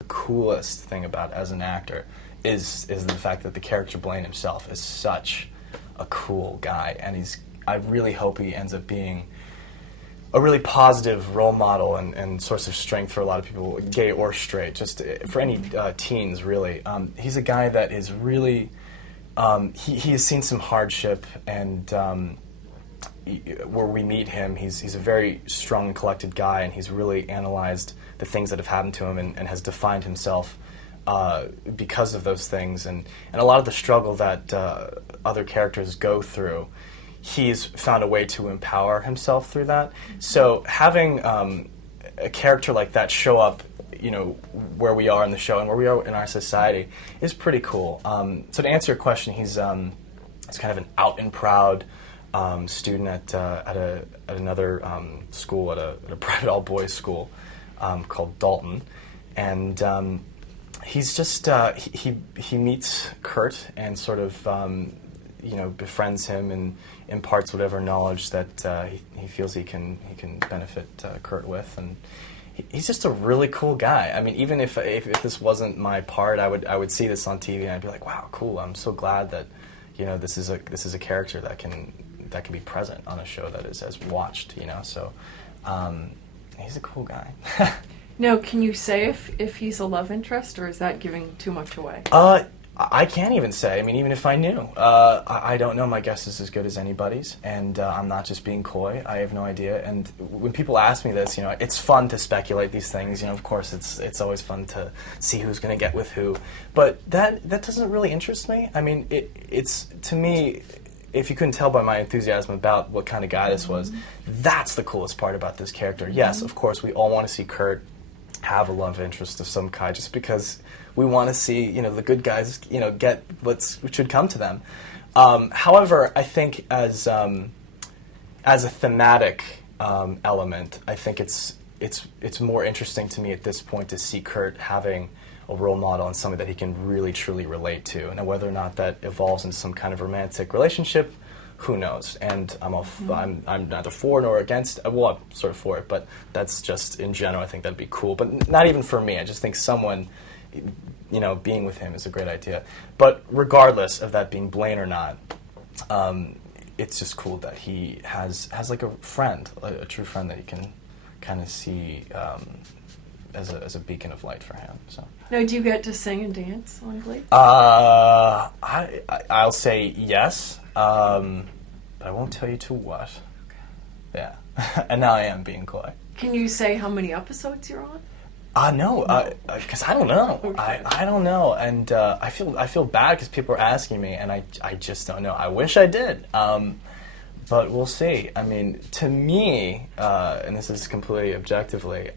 the coolest thing about as an actor is the fact that the character Blaine himself is such a cool guy, and I really hope he ends up being a really positive role model and source of strength for a lot of people, gay or straight, just for any teens, really. He's a guy that is really, he has seen some hardship, and where we meet him, he's a very strong and collected guy, and he's really analyzed the things that have happened to him and has defined himself because of those things. And a lot of the struggle that other characters go through, he's found a way to empower himself through that. So having a character like that show up, where we are in the show and where we are in our society is pretty cool. So to answer your question, he's kind of an out and proud student at another school, at a private all-boys school called Dalton, and he's just he meets Kurt and sort of befriends him and imparts whatever knowledge that he feels he can benefit Kurt with, and he's just a really cool guy. I mean, even if this wasn't my part, I would see this on TV and I'd be like, wow, cool. I'm so glad that this is a character that can be present on a show that is as watched. So he's a cool guy. Now, can you say if he's a love interest, or is that giving too much away? I can't even say. I mean, even if I knew, I don't know. My guess is as good as anybody's, and I'm not just being coy. I have no idea. And when people ask me this, it's fun to speculate these things. Of course, it's always fun to see who's going to get with who. But that doesn't really interest me. I mean, it's to me, if you couldn't tell by my enthusiasm about what kind of guy this was, that's the coolest part about this character. Yes, of course, we all want to see Kurt have a love interest of some kind, just because we want to see, the good guys, get what should come to them. However, I think as a thematic element, I think it's more interesting to me at this point to see Kurt having a role model and somebody that he can really truly relate to. Now, whether or not that evolves into some kind of romantic relationship, who knows? And I'm neither for nor against. Well, I'm sort of for it, but that's just in general. I think that'd be cool, but not even for me. I just think someone, being with him is a great idea. But regardless of that being Blaine or not, it's just cool that he has like a friend, a true friend that he can kind of see as a beacon of light for him. So. Now, do you get to sing and dance on Glee? I'll say yes. But I won't tell you to what. Okay. Yeah. And now I am being coy. Can you say how many episodes you're on? No, because I don't know. Okay. I don't know, and I feel bad because people are asking me, and I just don't know. I wish I did, but we'll see. I mean, to me, and this is completely objectively,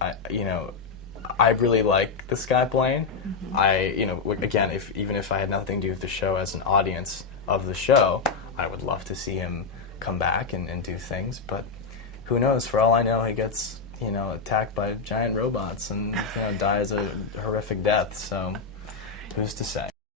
I really like this guy Blaine. Again, even if I had nothing to do with the show as an audience of the show, I would love to see him come back and do things, but who knows? For all I know, he gets attacked by giant robots and dies a horrific death. So who's to say?